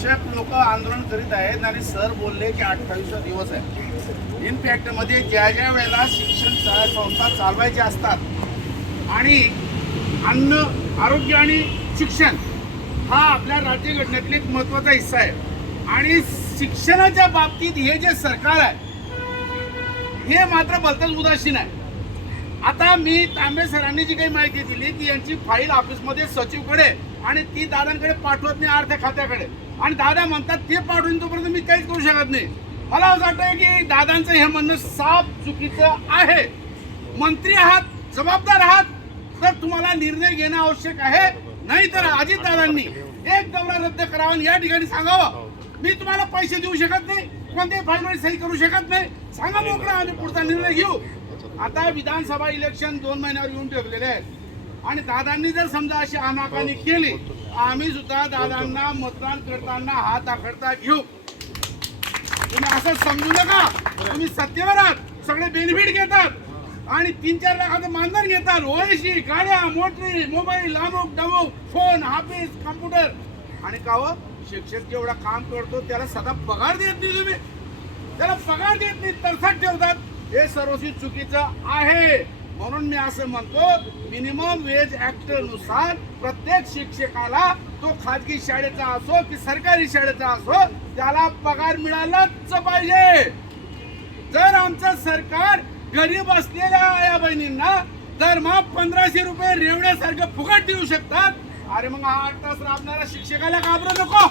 शिक्षक लोक आंदोलन करीत आहेत आणि सर बोलले की अठ्ठावीसचा दिवस आहे. इनफॅक्टमध्ये ज्या ज्या वेळेला शिक्षण संस्था चालवायच्या असतात आणि अन्न आरोग्य आणि शिक्षण हा आपल्या राज्यघटनेतील एक महत्त्वाचा हिस्सा आहे. आणि शिक्षणाच्या बाबतीत हे जे सरकार आहे हे मात्र भलतच उदासीन आहे. आता मी तांबे सरांनी जी काही माहिती दिली की यांची फाईल ऑफिसमध्ये सचिवकडे आणि ती दादांकडे पाठवत नाही अर्थ खात्याकडे. आणि दादा म्हणतात ते पाठवून तोपर्यंत मी काहीच करू शकत नाही. मला असं वाटतं की दादांचं हे म्हणणं साफ चुकीचं आहे. मंत्री आहात जबाबदार आहात तर तुम्हाला निर्णय घेणं आवश्यक आहे. नाही तर अजित दादांनी एक दौरा रद्द करावा आणि या ठिकाणी सांगावं. मी तुम्हाला पैसे देऊ शकत नाही कोणत्याही फाईलवर सही करू शकत नाही. सांगा मोकळा आम्ही पुढचा निर्णय घेऊ. आता विधानसभा इलेक्शन दोन महिन्यावर येऊन ठेवलेले आहेत. आणि दादांनी जर समजा अशी अनाकानी केली आम्ही सुद्धा दादांना मतदान करताना हात आखडता घेऊ. तुम्ही असं समजू नका. तुम्ही सत्तेवर आहात. सगळे बेनिफिट घेतात. आणि तीन चार लाखाचं मानधन घेतात. ओएशी गाड्या मोटरी मोबाईल अमुक डमुक फोन ऑफिस कम्प्युटर आणि का हो? शिक्षक जेवढा काम करतो त्याला सदा पगार देत नाही तुम्ही. त्याला पगार देत नाही तरसाट ठेवतात. हे सर्वस्वी चुकीचं आहे. म्हणून मी असं म्हणतो मिनिमम वेज ऍक्टनुसार प्रत्येक शिक्षकाला तो खाजगी शाळेचा असो की सरकारी शाळेचा असो त्याला पगार मिळालाच पाहिजे. जर आमचं सरकार गरीब असलेल्या आया बहिणींना दरमहा पंधराशे रुपये रेवण्यासारखं फुकट देऊ शकतात अरे मग आठ तास राबणाऱ्या शिक्षकाला घाबरू नको.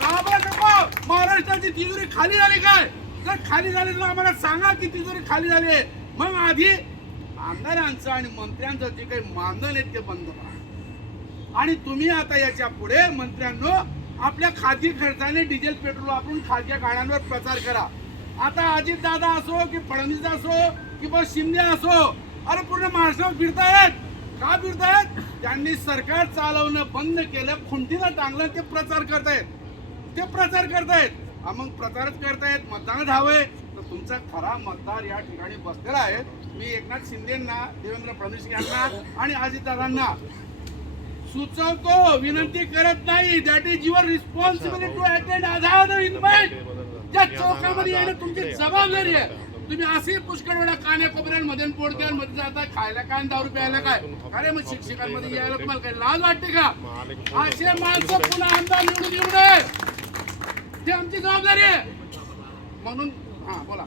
घाबरू नको. महाराष्ट्राची तिजोरी खाली झाली काय? जर खाली झाली तर आम्हाला सांगा की तिजोरी खाली झाली आहे. मग आधी आमदारांचं आणि मंत्र्यांचं जे काही मानधन आहे ते बंद करा. आणि तुम्ही आता याच्यापुढे मंत्र्यांनो आपल्या खाजगी खर्चाने डिझेल पेट्रोल वापरून खाजगी गाड्यांवर प्रचार करा. आता अजित दादा असो की फडणवीस असो किंवा शिंदे असो अरे पूर्ण महाराष्ट्रावर फिरतायत. का फिरतायत? त्यांनी सरकार चालवणं बंद केलं खुंटीला टांगलं ते प्रचार करतायत. ते प्रचार करतायत. मग प्रचारच करतायत मतदान धावे तुमचा खरा मतदार या ठिकाणी बसलेला आहे. मी एकनाथ शिंदेना देवेंद्र फडणवीस यांना आणि अजितदादांना सुचवतो विनंती करत नाही. That is your responsibility to attend Azad invite ज्या चौकामध्ये येणं तुमची जबाबदारी आहे. तुम्ही असे पुष्कळ वेळा कान्या कोपऱ्यांमध्ये आणि पोडक्यांमध्ये जाता खायला काय दारू प्यायला काय? अरे मग शिक्षकांमध्ये यायला तुम्हाला काय लाज वाटते का? असे माणसं पुन्हा आमदार निवडून येऊ नये ते आमची जबाबदारी आहे. म्हणून हा बोला